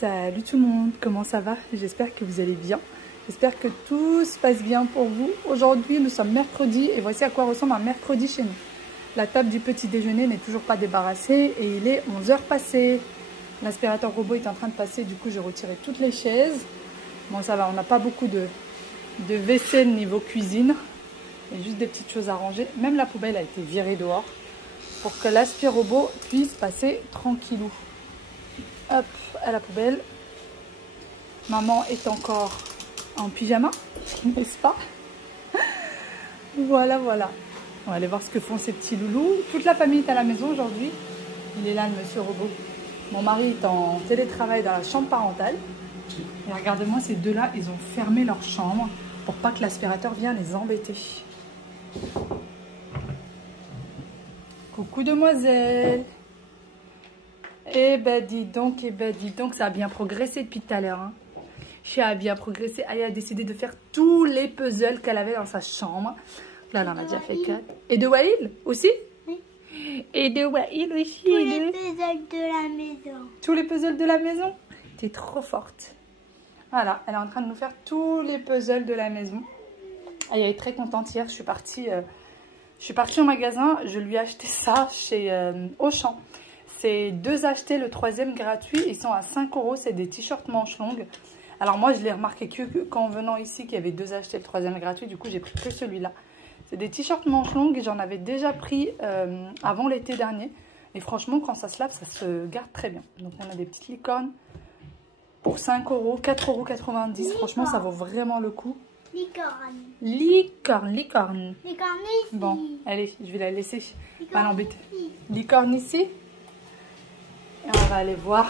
Salut tout le monde, comment ça va? J'espère que vous allez bien. J'espère que tout se passe bien pour vous. Aujourd'hui, nous sommes mercredi et voici à quoi ressemble un mercredi chez nous. La table du petit déjeuner n'est toujours pas débarrassée et il est 11 h passées. L'aspirateur robot est en train de passer, du coup j'ai retiré toutes les chaises. Bon ça va, on n'a pas beaucoup de vaisselle niveau cuisine. Il y a juste des petites choses à ranger. Même la poubelle a été virée dehors pour que l'aspirateur robot puisse passer tranquillou. Hop, à la poubelle. Maman est encore en pyjama, n'est-ce pas? Voilà, voilà. On va aller voir ce que font ces petits loulous. Toute la famille est à la maison aujourd'hui. Il est là, le monsieur robot. Mon mari est en télétravail dans la chambre parentale. Et regardez-moi, ces deux-là, ils ont fermé leur chambre pour pas que l'aspirateur vienne les embêter. Coucou demoiselle. Eh ben dis donc, ça a bien progressé depuis tout à l'heure. Hein. Chia a bien progressé. Aya a décidé de faire tous les puzzles qu'elle avait dans sa chambre. Là, elle en a déjà fait 4. Et de Wail aussi? Oui. Et de Wail aussi. Tous les puzzles de la maison. Tous les puzzles de la maison? T'es trop forte. Voilà, elle est en train de nous faire tous les puzzles de la maison. Aya est très contente. Hier, je suis partie au magasin. Je lui ai acheté ça chez Auchan. C'est 2 achetés, le 3e gratuit. Ils sont à 5 €. C'est des t-shirts manches longues. Alors moi, je l'ai remarqué que qu'en venant ici, qu'il y avait 2 achetés, le 3e gratuit. Du coup, j'ai pris que celui-là. C'est des t-shirts manches longues et j'en avais déjà pris avant l'été dernier. Et franchement, quand ça se lave, ça se garde très bien. Donc, on a des petites licornes pour 5 €, 4,90 €. Franchement, ça vaut vraiment le coup. Licorne. Licorne. Licorne ici. Bon, allez, je vais la laisser. Pas l'embêter. Licorne ici. Et on va aller voir.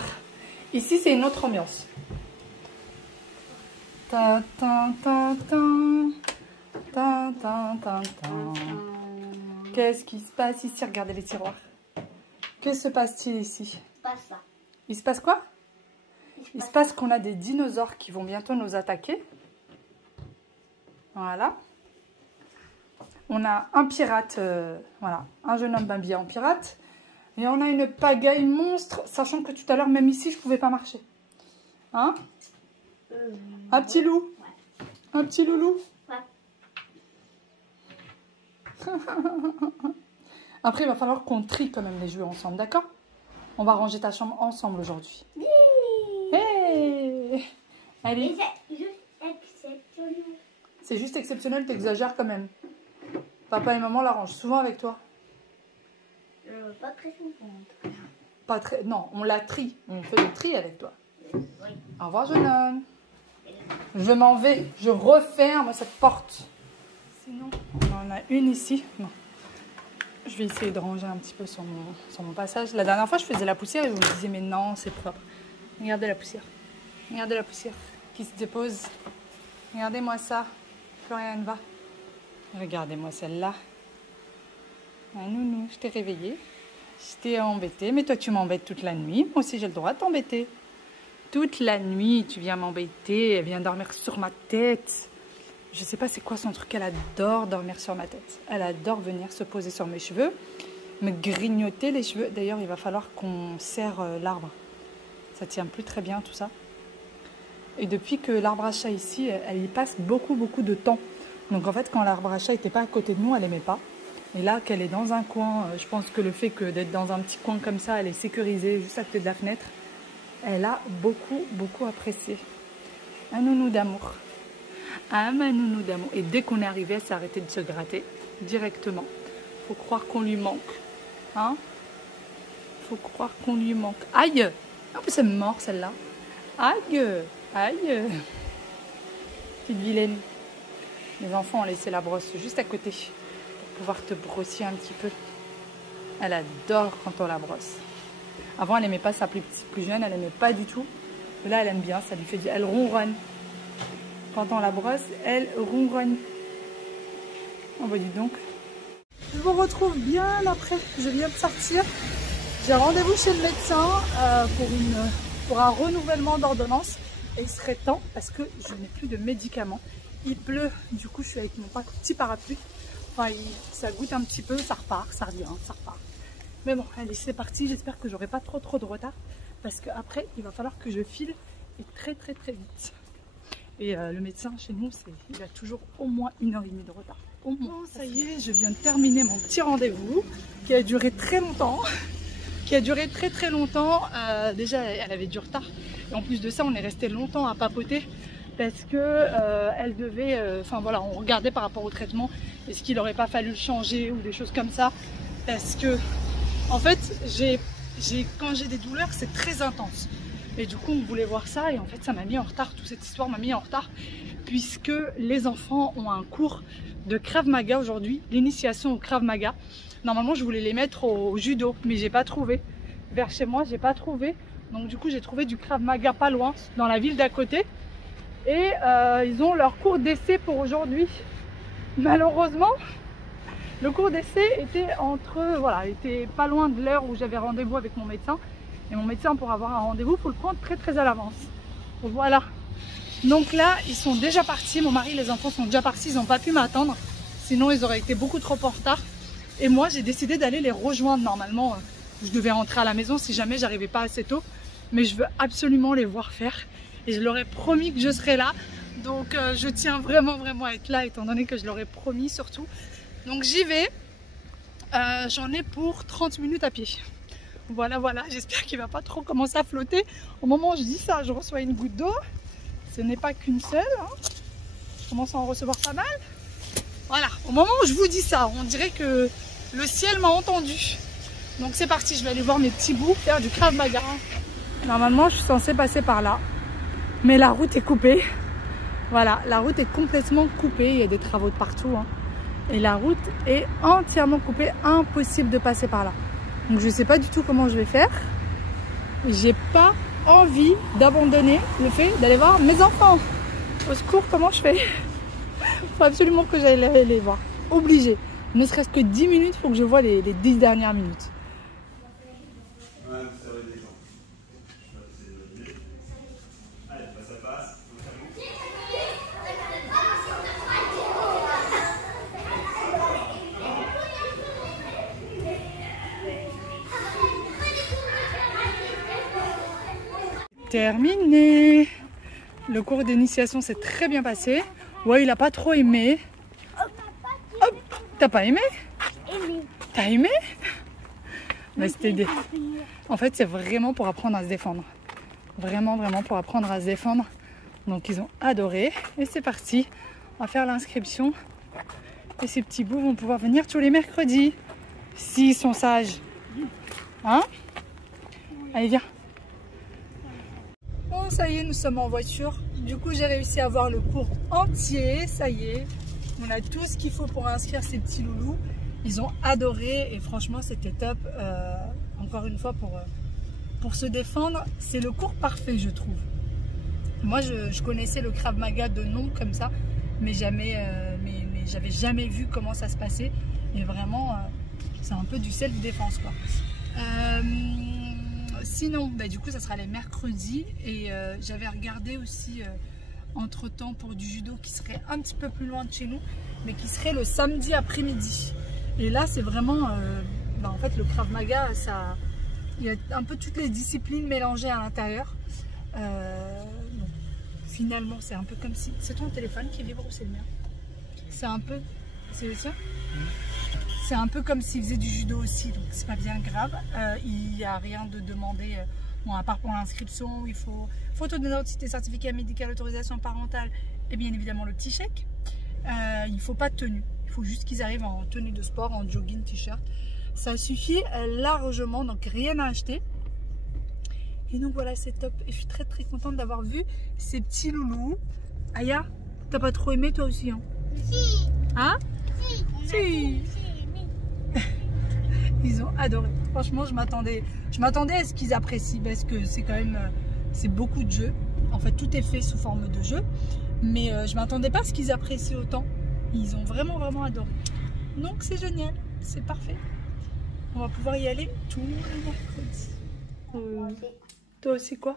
Ici, c'est une autre ambiance. Ta, ta, ta, ta. Ta, ta, ta, ta. Qu'est-ce qui se passe ici? Regardez les tiroirs. Que se passe-t-il ici? Pas ça. Il se passe quoi? Il se passe qu'on a des dinosaures qui vont bientôt nous attaquer. Voilà. On a un pirate, voilà, un jeune homme habillé en pirate. Et on a une pagaille monstre, sachant que tout à l'heure, même ici, je ne pouvais pas marcher. Hein? Un petit loup? Ouais. Un petit loulou? Ouais. Après, il va falloir qu'on trie quand même les jouets ensemble, d'accord? On va ranger ta chambre ensemble aujourd'hui. Hey! Allez. C'est juste exceptionnel. C'est juste exceptionnel, t'exagères quand même. Papa et maman la rangent souvent avec toi. Pas très souvent. Pas très... Non, on la trie. On fait le tri avec toi. Oui. Au revoir, jeune homme. Je m'en vais. Je referme cette porte. Sinon, on en a une ici. Non. Je vais essayer de ranger un petit peu sur mon passage. La dernière fois, je faisais la poussière et vous me disiez, mais non, c'est propre. Regardez la poussière. Regardez la poussière qui se dépose. Regardez-moi ça. Plus rien ne va. Regardez-moi celle-là. Ah, nounou, je t'ai réveillée. Je t'ai embêtée, mais toi tu m'embêtes toute la nuit. Moi aussi j'ai le droit de t'embêter. Toute la nuit, tu viens m'embêter. Elle vient dormir sur ma tête. Je sais pas c'est quoi son truc. Elle adore dormir sur ma tête. Elle adore venir se poser sur mes cheveux, me grignoter les cheveux. D'ailleurs, il va falloir qu'on serre l'arbre. Ça tient plus très bien tout ça. Et depuis que l'arbre à chat ici, elle y passe beaucoup de temps. Donc en fait, quand l'arbre à chat n'était pas à côté de nous, elle n'aimait pas. Et là, qu'elle est dans un coin, je pense que le fait d'être dans un petit coin comme ça, elle est sécurisée juste à côté de la fenêtre. Elle a beaucoup apprécié. Un nounou d'amour. Ah, ma nounou d'amour. Et dès qu'on est arrivé, elle s'est arrêtée de se gratter directement. Faut croire qu'on lui manque. Hein? Faut croire qu'on lui manque. Aïe! En plus, elle est morte celle-là. Aïe! Aïe! Petite vilaine. Les enfants ont laissé la brosse juste à côté pour pouvoir te brosser un petit peu. Elle adore quand on la brosse. Avant, elle n'aimait pas ça plus jeune, elle n'aimait pas du tout. Mais là, elle aime bien, ça lui fait du... Elle ronronne. Quand on la brosse, elle ronronne. Oh bah dis donc. Je vous retrouve bien après. Je viens de sortir. J'ai rendez-vous chez le médecin pour un renouvellement d'ordonnance. Et il serait temps parce que je n'ai plus de médicaments. Il pleut, du coup je suis avec mon petit parapluie. Enfin, ça goûte un petit peu, ça repart, ça revient, ça repart. Mais bon, allez, c'est parti. J'espère que j'aurai pas trop de retard. parce qu'après il va falloir que je file et très vite. Et le médecin chez nous, il a toujours au moins 1h30 de retard. Au moins. Bon, ça y est, je viens de terminer mon petit rendez-vous qui a duré très longtemps. Très longtemps. Déjà, elle avait du retard. Et en plus de ça, on est resté longtemps à papoter parce que elle devait... Enfin voilà, on regardait par rapport au traitement. Est-ce qu'il n'aurait pas fallu le changer ou des choses comme ça? Parce que, en fait, quand j'ai des douleurs, c'est très intense. Et du coup, on voulait voir ça et en fait, ça m'a mis en retard. Toute cette histoire m'a mis en retard puisque les enfants ont un cours de Krav Maga aujourd'hui, l'initiation au Krav Maga. Normalement, je voulais les mettre au judo, mais j'ai pas trouvé. Vers chez moi, j'ai pas trouvé. Donc du coup, j'ai trouvé du Krav Maga pas loin, dans la ville d'à côté. Et ils ont leur cours d'essai pour aujourd'hui. Malheureusement, le cours d'essai était pas loin de l'heure où j'avais rendez-vous avec mon médecin. Et mon médecin, pour avoir un rendez-vous, il faut le prendre très à l'avance. Voilà. Donc là, ils sont déjà partis. Mon mari et les enfants sont déjà partis. Ils n'ont pas pu m'attendre. Sinon, ils auraient été beaucoup trop en retard. Et moi, j'ai décidé d'aller les rejoindre. Normalement, je devais rentrer à la maison si jamais j'arrivais pas assez tôt. Mais je veux absolument les voir faire. Et je leur ai promis que je serais là. Donc, je tiens vraiment à être là, étant donné que je leur ai promis surtout. Donc, j'y vais. J'en ai pour 30 minutes à pied. Voilà, j'espère qu'il ne va pas trop commencer à flotter. Au moment où je dis ça, je reçois une goutte d'eau. Ce n'est pas qu'une seule. Hein. Je commence à en recevoir pas mal. Voilà, au moment où je vous dis ça, on dirait que le ciel m'a entendu. Donc c'est parti, je vais aller voir mes petits bouts, faire du Krav Maga. Normalement, je suis censée passer par là. Mais la route est coupée. Voilà, la route est complètement coupée. Il y a des travaux de partout. Hein. Et la route est entièrement coupée. Impossible de passer par là. Donc je ne sais pas du tout comment je vais faire. J'ai pas envie d'abandonner le fait d'aller voir mes enfants. Au secours, comment je fais? Il faut absolument que j'aille les voir. Obligé. Ne serait-ce que 10 minutes, il faut que je vois les 10 dernières minutes. Terminé. Le cours d'initiation s'est très bien passé. Ouais, il a pas trop aimé. Hop, t'as pas aimé? T'as aimé? Mais c'était en fait, c'est vraiment pour apprendre à se défendre. Vraiment pour apprendre à se défendre. Donc ils ont adoré. Et c'est parti. On va faire l'inscription. Et ces petits bouts vont pouvoir venir tous les mercredis. S'ils sont sages. Hein? Allez, viens. Bon, ça y est, nous sommes en voiture. Du coup, j'ai réussi à voir le cours entier. Ça y est, on a tout ce qu'il faut pour inscrire ces petits loulous. Ils ont adoré et franchement, c'était top. Encore une fois, pour se défendre, c'est le cours parfait, je trouve. Moi, je connaissais le Krav Maga de nom comme ça, mais j'avais jamais vu comment ça se passait. Et vraiment, c'est un peu du self-défense, quoi. Sinon, bah, du coup, ça sera les mercredis. Et j'avais regardé aussi entre temps pour du judo qui serait un petit peu plus loin de chez nous, mais qui serait le samedi après-midi. Et là, c'est vraiment, en fait, le Krav Maga, il y a un peu toutes les disciplines mélangées à l'intérieur. Finalement, c'est un peu comme si... C'est ton téléphone qui vibre ou c'est le mien? C'est un peu... C'est le tien? C'est un peu comme s'il faisait du judo aussi, donc c'est pas bien grave. Il n'y a rien de demandé, bon, à part pour l'inscription, il faut photo d'identité, certificat médical, autorisation parentale et bien évidemment le petit chèque. Il ne faut pas de tenue, il faut juste qu'ils arrivent en tenue de sport, en jogging, t-shirt. Ça suffit largement, donc rien à acheter. Et donc voilà, c'est top. Et je suis très contente d'avoir vu ces petits loulous. Aya, t'as pas trop aimé toi aussi, hein? Si. Hein? Si. Ils ont adoré. Franchement, je m'attendais à ce qu'ils apprécient parce que c'est quand même c'est beaucoup de jeux. En fait, tout est fait sous forme de jeu. Mais je m'attendais pas à ce qu'ils apprécient autant. Ils ont vraiment adoré. Donc c'est génial, c'est parfait. On va pouvoir y aller tous les mercredis. Toi aussi quoi?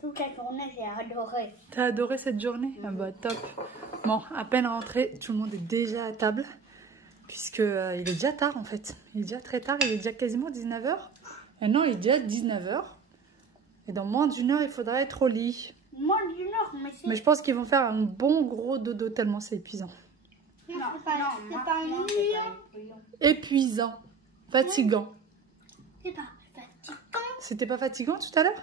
Toute la journée, j'ai adoré. T'as adoré cette journée? Ah bah top. Bon, à peine rentré, tout le monde est déjà à table. Puisque il est déjà tard en fait. Il est déjà très tard, il est déjà quasiment 19h. Et non, il est déjà 19h. Et dans moins d'une heure, il faudra être au lit. Moins d'une heure, mais c'est... Mais je pense qu'ils vont faire un bon gros dodo tellement c'est épuisant. Non, c'est pas ennuyant. Épuisant. Fatigant. C'est pas fatigant. C'était pas fatigant tout à l'heure?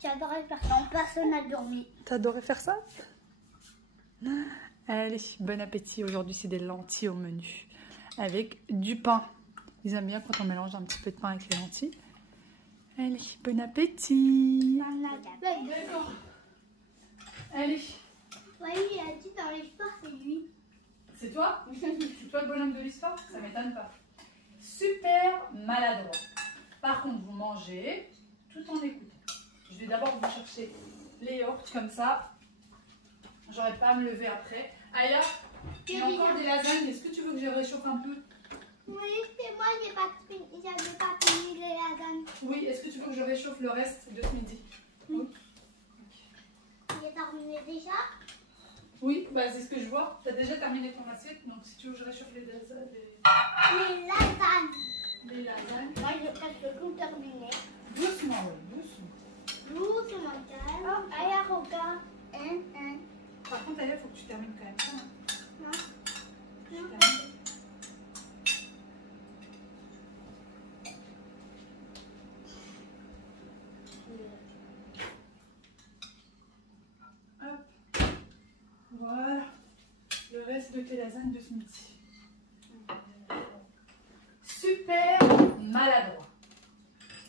J'adorais faire ça. Non, personne n'a dormi. T'adorais faire ça? Allez, bon appétit. Aujourd'hui, c'est des lentilles au menu. Avec du pain. Ils aiment bien quand on mélange un petit peu de pain avec les lentilles. Allez, bon appétit. D'accord. Allez. Oui, il a dit dans l'histoire, c'est lui. C'est toi? C'est toi le bonhomme de l'histoire? Ça m'étonne pas. Super maladroit. Par contre, vous mangez tout en écoutant. Je vais d'abord vous chercher les yaourts comme ça. J'aurai pas à me lever après. Aya, il y a encore des lasagnes. Est-ce que tu veux que je réchauffe un peu? Oui, c'est moi, j'avais pas fini les lasagnes. Oui, est-ce que tu veux que je réchauffe le reste de ce midi? Oui. Il est terminé déjà? Oui, bah c'est ce que je vois. Tu as déjà terminé ton assiette, donc si tu veux que je réchauffe les lasagnes. Les lasagnes. Moi, j'ai presque tout terminé. Doucement, oui, doucement. Doucement, calme. Oh, Aya, regarde. Par contre, Aya, il faut que tu termines quand même ça. Non. Tu Non. termines. Hop. Voilà. Le reste de tes lasagnes de ce midi. Super maladroit.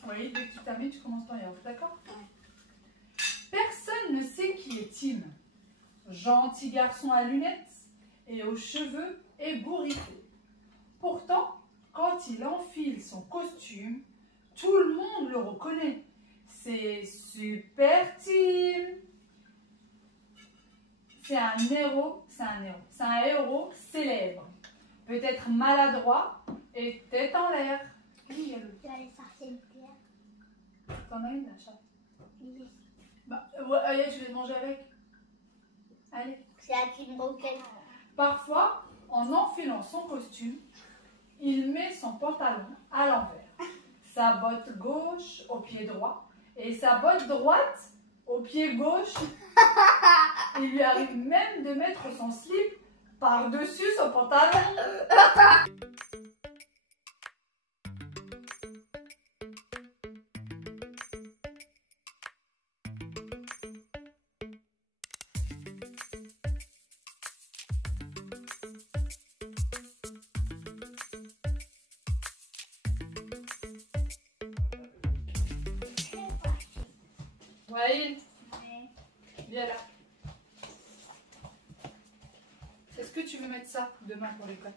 Oui, dès que tu termines, tu commences ton yaourt, d'accord? Personne ne sait qui est Tim. Gentil garçon à lunettes et aux cheveux ébouriffés. Pourtant, quand il enfile son costume, tout le monde le reconnaît. C'est Super Tim. C'est un héros célèbre. Peut-être maladroit et tête en l'air. Je vais aller chercher une pierre. T'en as une, la chatte? Oui. Bah, ouais, allez, je vais manger avec. Allez. C'est à une roquette. Parfois, en enfilant son costume, il met son pantalon à l'envers. Sa botte gauche au pied droit et sa botte droite au pied gauche. Il lui arrive même de mettre son slip par-dessus son pantalon. Waïl, viens là. Est-ce que tu veux mettre ça demain pour l'école?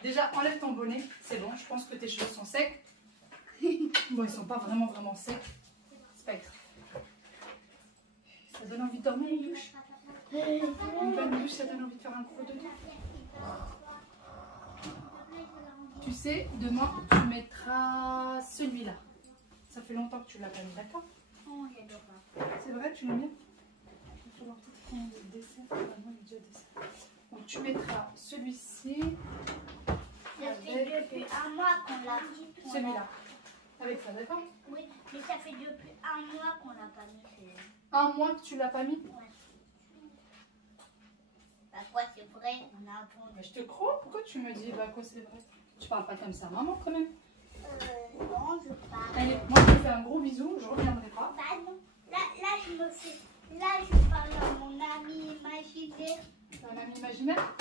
Déjà, enlève ton bonnet, c'est bon, je pense que tes cheveux sont secs. Bon, ils sont pas vraiment secs. C'est pas grave. Ça donne envie de dormir une douche? Une bonne douche, ça donne envie de faire un gros dodo. Tu sais, demain, tu mettras celui-là. Ça fait longtemps que tu l'as pas mis, d'accord? Oh, j'adore ça. C'est vrai, tu l'aimes bien? Il va falloir peut-être prendre le dessin. Moi, j'ai déjà dessin. Donc, tu mettras celui-ci. Ça fait depuis un mois qu'on l'a mis. Celui-là. Avec ça, d'accord? Oui, mais ça fait depuis un mois qu'on l'a pas mis. Un mois que tu l'as pas mis? Ouais. Bah quoi, c'est vrai, on a appris. Mais je te crois. Pourquoi tu me dis, bah quoi, c'est vrai? Tu parles pas comme ça, maman, quand même. Non, je parle. Allez, moi, je te fais un gros bisou. Je reviendrai pas. Bah non. Là, je me fais. Là, je parle à mon ami imaginaire. Un ami imaginaire?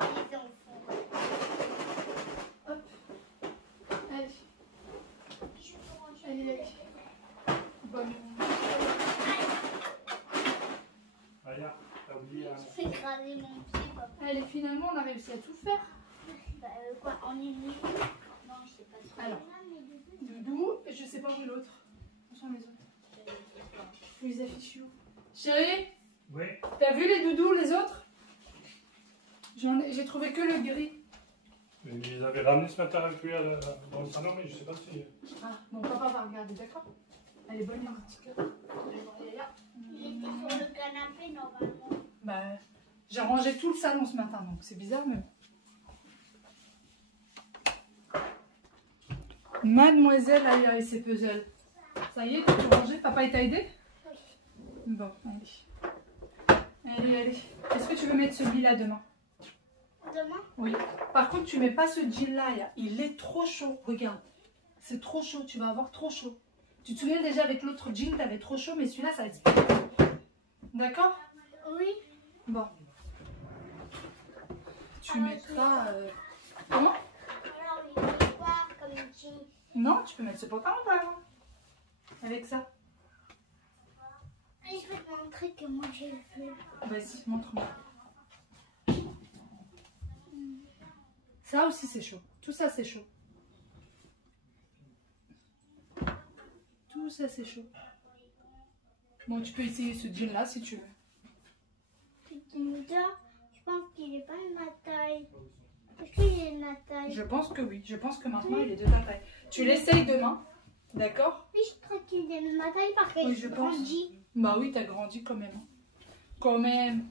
Les enfants. Hop. Allez. Allez. Bonne nuit. Aya, t'as oublié un... J'ai écrasé mon pied, papa. Allez, finalement, on a réussi à tout faire. Bah, quoi, en une minute? Non, je sais pas. Alors, Doudou, et je sais pas où est l'autre. Où sont les autres? Je les affiche où? Chérie, Oui. t'as vu les doudous, les autres? J'ai trouvé que le gris. Ils les avaient ramenés ce matin avec lui dans le salon, mais je sais pas si... Ah, mon papa va regarder, d'accord? Allez, bonne nuit, mon petit cœur. Il était sur le canapé, normalement. Bah, j'ai rangé tout le salon ce matin, donc c'est bizarre, mais... Mademoiselle Aya et ses puzzles. Ça y est, t'as tout rangé? Papa, il t'a aidé? Oui. Bon, allez. Allez, allez. Est-ce que tu veux mettre celui-là demain? Demain? Oui. Par contre, tu mets pas ce jean-là, Aya. Il est trop chaud. Regarde. C'est trop chaud. Tu vas avoir trop chaud. Tu te souviens déjà avec l'autre jean, t'avais trop chaud, mais celui-là, ça va être... D'accord? Oui. Bon. Tu mettras... Comment? Alors, il veut quoi comme jean? Non, tu peux mettre ce pantalon, par exemple. Avec ça. Et je vais te montrer que moi j'ai le feu. Vas-y, montre-moi. Ça aussi, c'est chaud. Tout ça, c'est chaud. Tout ça, c'est chaud. Bon, tu peux essayer ce jean-là si tu veux. Je pense qu'il est pas de ma taille. Est-ce qu'il est de ma taille? Je pense que oui. Je pense que maintenant, il est de ta taille. Tu l'essayes demain. D'accord? Oui, je crois qu'il est de ma taille parce que Oui, je pense. grandis. Bah oui, t'as grandi quand même. Quand même.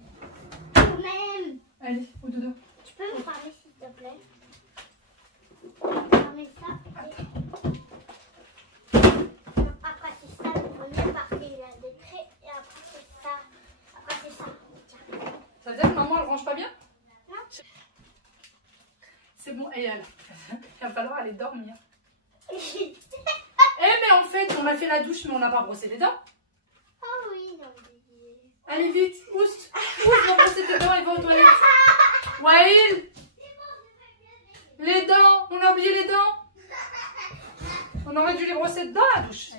Quand même. Allez, au dodo. Tu peux me parler s'il te plaît? Fermer ça. Après c'est ça le premier parce qu'il a des traits et après c'est ça. Après c'est ça. Tiens. Ça veut dire que maman, elle range pas bien? Non. C'est bon, et elle. Il va falloir aller dormir. Ah Mais en fait, on a fait la douche, mais on n'a pas brossé les dents. oui, non. Allez vite, oust, va brosser tes dents et va aux toilettes. Waïl, les dents, on a oublié les dents. On aurait dû les brosser dedans la douche.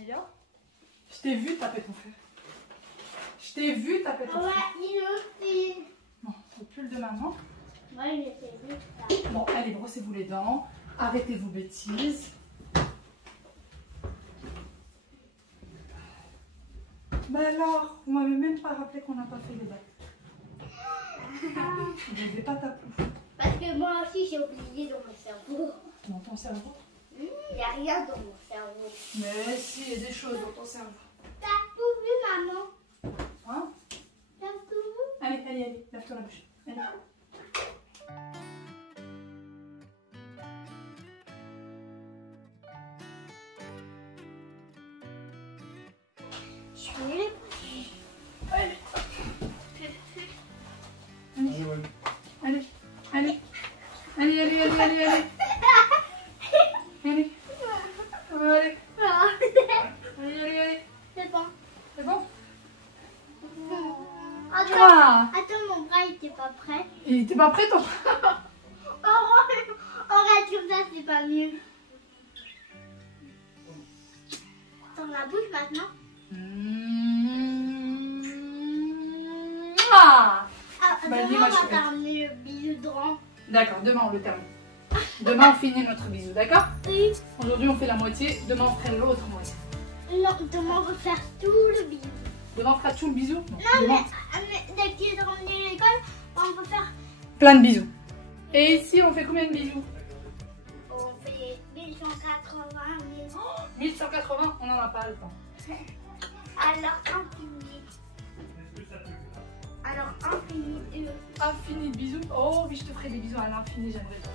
Je t'ai vu taper ton frère. Je t'ai vu taper ton Ouais, frère. il aussi. Bon, le pull de maman. Moi, il était vite là. Bon, allez, brossez-vous les dents. Arrêtez vos bêtises. Bah alors, vous m'avez même pas rappelé qu'on n'a pas fait les dates. Vous n'avez pas ta pouf. Parce que moi aussi, j'ai oublié dans mon cerveau. Dans ton cerveau? Il n'y a rien dans mon cerveau. Mais si, il y a des choses dans ton cerveau. T'as tout vu, maman? Hein? T'as tout vu? Allez, allez, allez, lave-toi la bouche. Allez. Je suis nulle. Allez. Allez, Allez, allez, allez, allez, allez, allez, allez. Allez. Allez, allez, allez, allez. C'est bon. C'est bon? Attends, Ah, attends, mon bras il était pas prêt. il était pas prêt ton... On reste comme ça, c'est pas mieux. Dans la bouche maintenant. Ah. Ah, Bah, demain, dis-moi, on va chouette. terminer le bisou de rang. D'accord, demain on le termine. Demain on finit notre bisou, d'accord? Oui. Aujourd'hui on fait la moitié, demain on ferait l'autre moitié. Non, demain on va faire tout le bisou. Demain on fera tout le bisou? Non, Non, demain, mais dès qu'il est revenu à l'école, on peut faire. plein de bisous. Et ici on fait combien de bisous? On fait 1180 000. 1180, on n'en a pas le temps. Alors, infini. Alors, infini 2. Infini de bisous. Oh oui, je te ferai des bisous à l'infini, j'aimerais bien.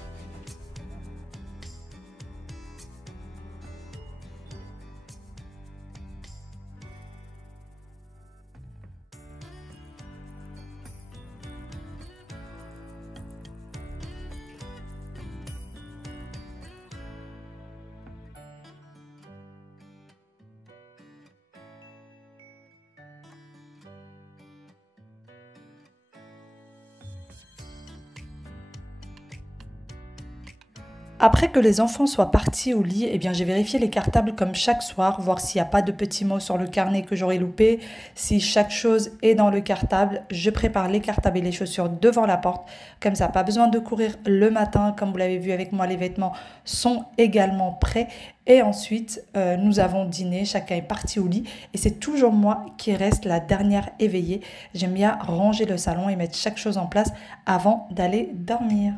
Après que les enfants soient partis au lit, eh bien, j'ai vérifié les cartables comme chaque soir, voir s'il n'y a pas de petits mots sur le carnet que j'aurais loupé. Si chaque chose est dans le cartable, je prépare les cartables et les chaussures devant la porte. Comme ça, pas besoin de courir le matin. Comme vous l'avez vu avec moi, les vêtements sont également prêts. Et ensuite, nous avons dîné, chacun est parti au lit. Et c'est toujours moi qui reste la dernière éveillée. J'aime bien ranger le salon et mettre chaque chose en place avant d'aller dormir.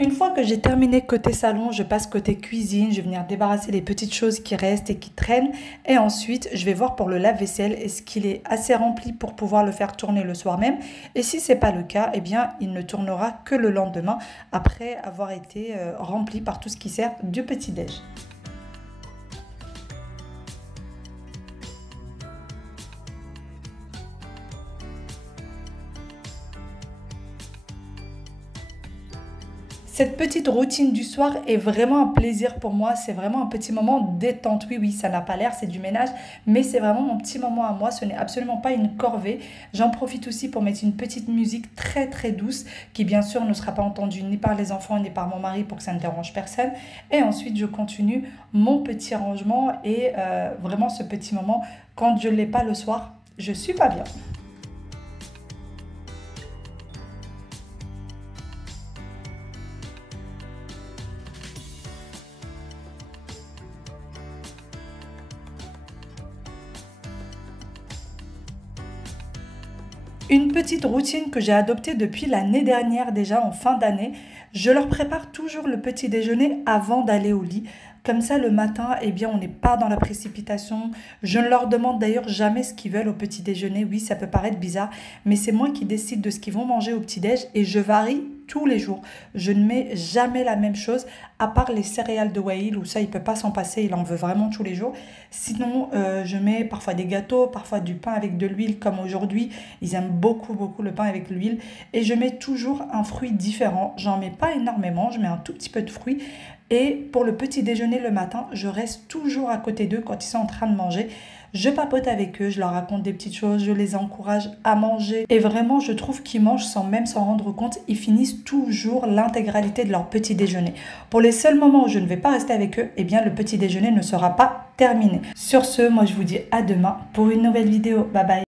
Une fois que j'ai terminé côté salon, je passe côté cuisine, je vais venir débarrasser les petites choses qui restent et qui traînent. Et ensuite, je vais voir pour le lave-vaisselle, est-ce qu'il est assez rempli pour pouvoir le faire tourner le soir même. Et si ce n'est pas le cas, eh bien, il ne tournera que le lendemain, après avoir été rempli par tout ce qui sert du petit-déj. Cette petite routine du soir est vraiment un plaisir pour moi, c'est vraiment un petit moment détente. Oui, ça n'a pas l'air, c'est du ménage, mais c'est vraiment mon petit moment à moi, ce n'est absolument pas une corvée. J'en profite aussi pour mettre une petite musique très très douce, qui bien sûr ne sera pas entendue ni par les enfants ni par mon mari pour que ça ne dérange personne. Et ensuite, je continue mon petit rangement et vraiment ce petit moment, quand je ne l'ai pas le soir, je ne suis pas bien. Une petite routine que j'ai adoptée depuis l'année dernière déjà en fin d'année, je leur prépare toujours le petit déjeuner avant d'aller au lit. Comme ça, le matin, eh bien, on n'est pas dans la précipitation. Je ne leur demande d'ailleurs jamais ce qu'ils veulent au petit déjeuner. Oui, ça peut paraître bizarre, mais c'est moi qui décide de ce qu'ils vont manger au petit déj et je varie tous les jours. Je ne mets jamais la même chose, à part les céréales de Wael, où ça, il ne peut pas s'en passer, il en veut vraiment tous les jours. Sinon, je mets parfois des gâteaux, parfois du pain avec de l'huile, comme aujourd'hui. Ils aiment beaucoup le pain avec l'huile. Et je mets toujours un fruit différent. J'en mets pas énormément, je mets un tout petit peu de fruits. Et pour le petit déjeuner le matin, je reste toujours à côté d'eux quand ils sont en train de manger. Je papote avec eux, je leur raconte des petites choses, je les encourage à manger. Et vraiment, je trouve qu'ils mangent sans même s'en rendre compte. Ils finissent toujours l'intégralité de leur petit déjeuner. Pour les seuls moments où je ne vais pas rester avec eux, eh bien le petit déjeuner ne sera pas terminé. Sur ce, moi je vous dis à demain pour une nouvelle vidéo. Bye bye.